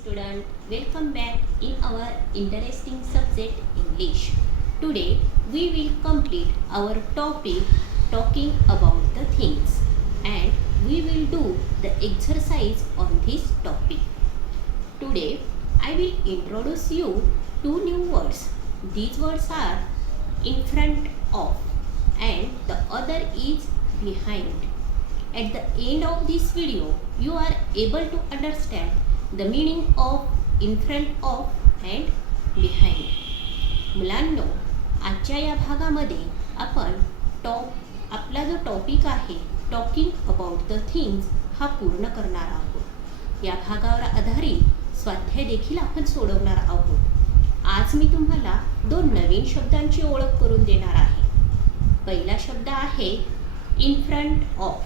student, welcome back in our interesting subject English. Today we will complete our topic talking about the things and we will do the exercise on this topic. Today I will introduce you two new words. These words are in front of and the other is behind. At the end of this video, you are able to understand the meaning of in front of and behind. मुलांनो, आजच्या या भागामध्ये आपण आपला जो topic आहे talking about the things हा पूर्ण करणार आहोत. या भागावर आधारित स्वाध्याय देखील आपण सोडवणार आहोत. आज मी तुम्हाला दोन नवीन शब्दांची ओळख करून देणार आहे. पहिला शब्द आहे in front of.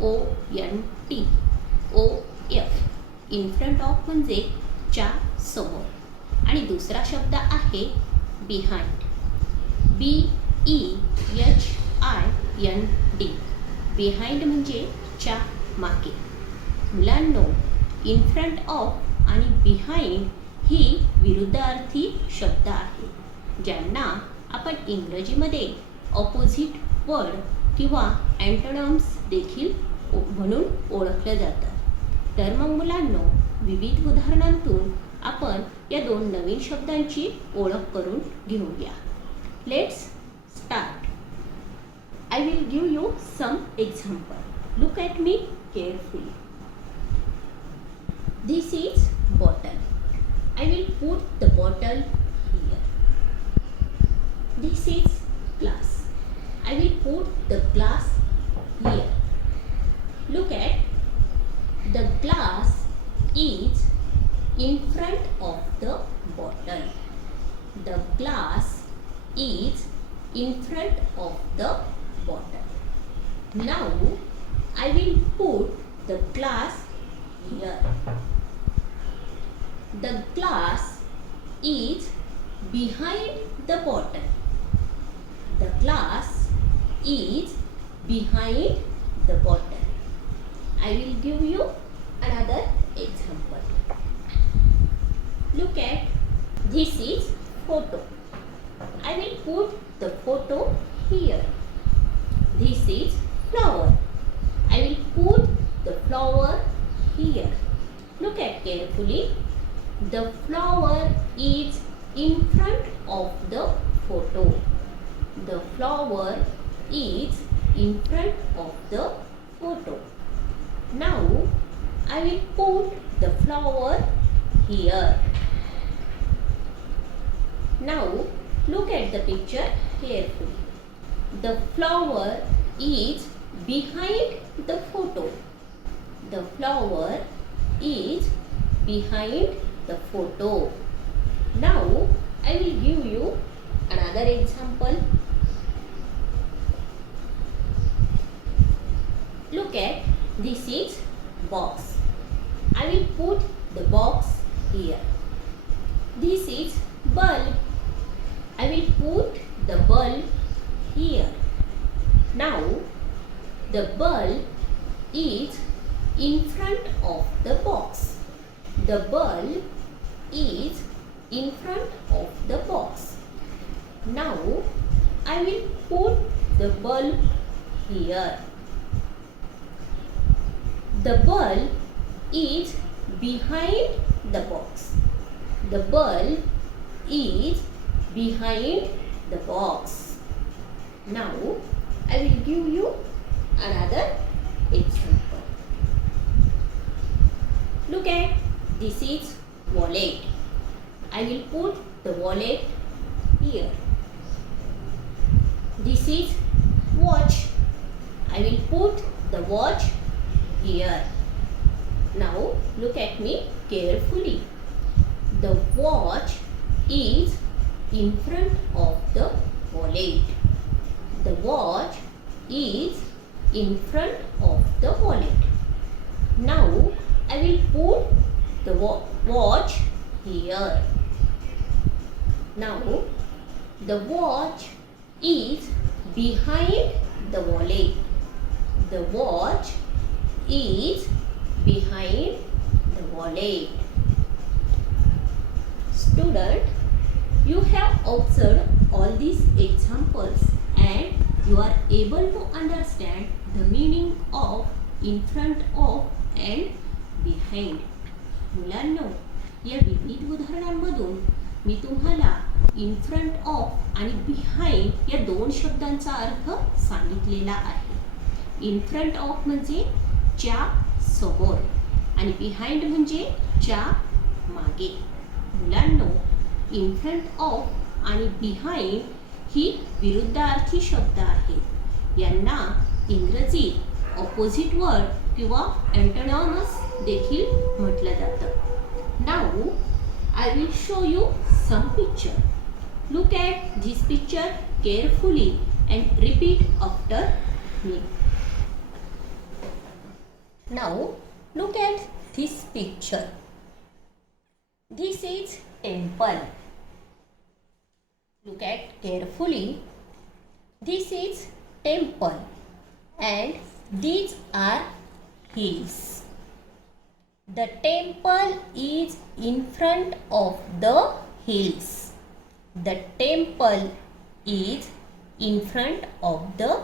INFRONT OF in front of म्हणजे च्या समोर. आणि दुसरा शब्द आहे बिहाइंड. BEHIND बिहाइंड म्हणजे च्या मागे. मुलांनो, इन फ्रंट ऑफ आणि बिहाइंड ही विरुद्धार्थी शब्द आहेत ज्यांना आपण इंग्रजीमध्ये ऑपोजिट वर्ड किंवा अँटोनम्स देखील म्हणून ओळखलं जातं. तर मग मुलांनो, विविध उदाहरणांतून आपण या दोन नवीन शब्दांची ओळख करून घेऊया. Let's start. I will give you some example. Look at me carefully. This is bottle. I will put the bottle here. This is glass. I will put the glass here. Look at the glass is in front of the bottle. The glass is in front of the bottle. Now I will put the glass here. The glass is behind the bottle. The glass is behind the bottle. I will give you another example. Look at this is photo. I will put the photo here. This is flower. I will put the flower here. Look at carefully. The flower is in front of the photo. The flower is in front of the photo. Now I will put the flower here. Now look at the picture carefully. The flower is behind the photo. The flower is behind the photo. Now I will give you another example. Look at this is box. I will put the box here. This is bulb. I will put the bulb here. Now the bulb is in front of the box. The bulb is in front of the box. Now I will put the bulb here. The bulb is behind the box. The bulb is behind the box. Now I will give you another example. Look at this is wallet. I will put the wallet here. This is watch. I will put the watch here. Now look at me carefully. The watch is in front of the wallet. The watch is in front of the wallet. Now I will put the watch here. Now the watch is behind the wallet. The watch is behind the wallet. Student, you have observed all these examples and you are able to understand the meaning of in front of and behind. मुलांनो, या विविध उदाहरणांमधून मी तुम्हाला in front of आणि behind या दोन शब्दांचा अर्थ सांगितलेला आहे. इन फ्रंट ऑफ म्हणजे च्या समोर आणि बिहाइंड म्हणजे च्या मागे. मुलांनो, इन फ्रंट ऑफ आणि बिहाइंड ही विरुद्धार्थी शब्द आहेत. यांना इंग्रजीत ऑपोजिट वर्ड किंवा एंटोनॉमस देखील म्हटलं जातं. Now I will show you some picture. Look at this picture carefully and repeat after me. Now look at this picture. This is temple. Look at carefully. This is temple and these are hills. The temple is in front of the hills. The temple is in front of the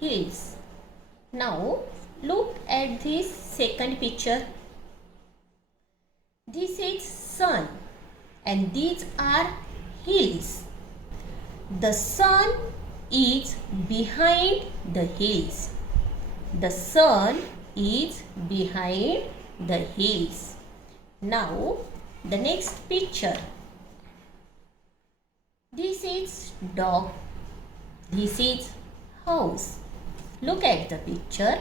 hills. Now look at this second picture. This is sun and these are hills. The sun is behind the hills. The sun is behind the hills. Now the next picture. This is dog. This is house. Look at the picture.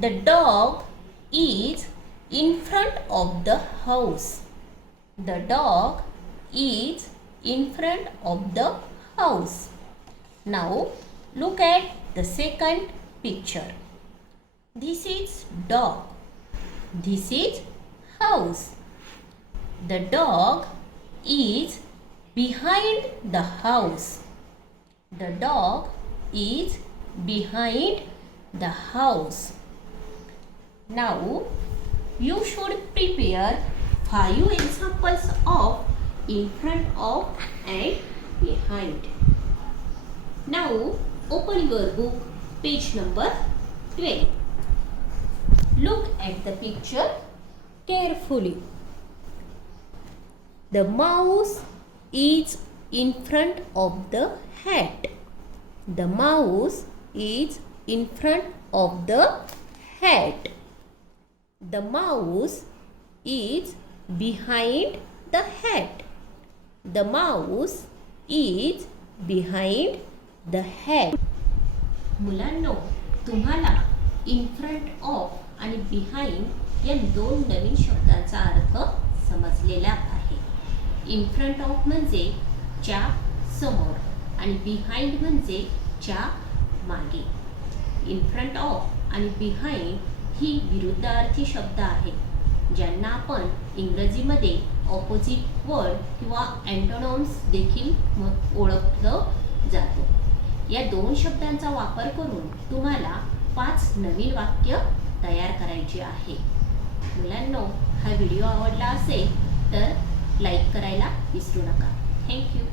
The dog is in front of the house. The dog is in front of the house. Now look at the second picture. This is dog. This is house. The dog is behind the house. The dog is behind the house. Now you should prepare 5 examples of in front of and behind. Now open your book, page number 12. Look at the picture carefully. The mouse is in front of the hat. The mouse is in front of the hat. The mouse is behind the hat. The mouse is behind the hat. मुलांनो, तुम्हाला in front of आणि behind या दोन नवीन शब्दांचा अर्थ समजलेला आहे. In front of म्हणजे च्या समोर आणि बिहाइंड म्हणजे च्या मागे. इन फ्रंट ऑफ आणि बिहाइंड ही विरुद्धार्थी शब्द आहेत ज्यांना आपण इंग्रजीमध्ये ऑपोजिट वर्ड किंवा अँटोनॉम्स देखील ओळखलं जातो. या दोन शब्दांचा वापर करून तुम्हाला 5 नवीन वाक्य तयार करायची आहे. मुलांनो, हा व्हिडिओ आवडला असेल तर लाईक करायला विसरू नका. थँक्यू.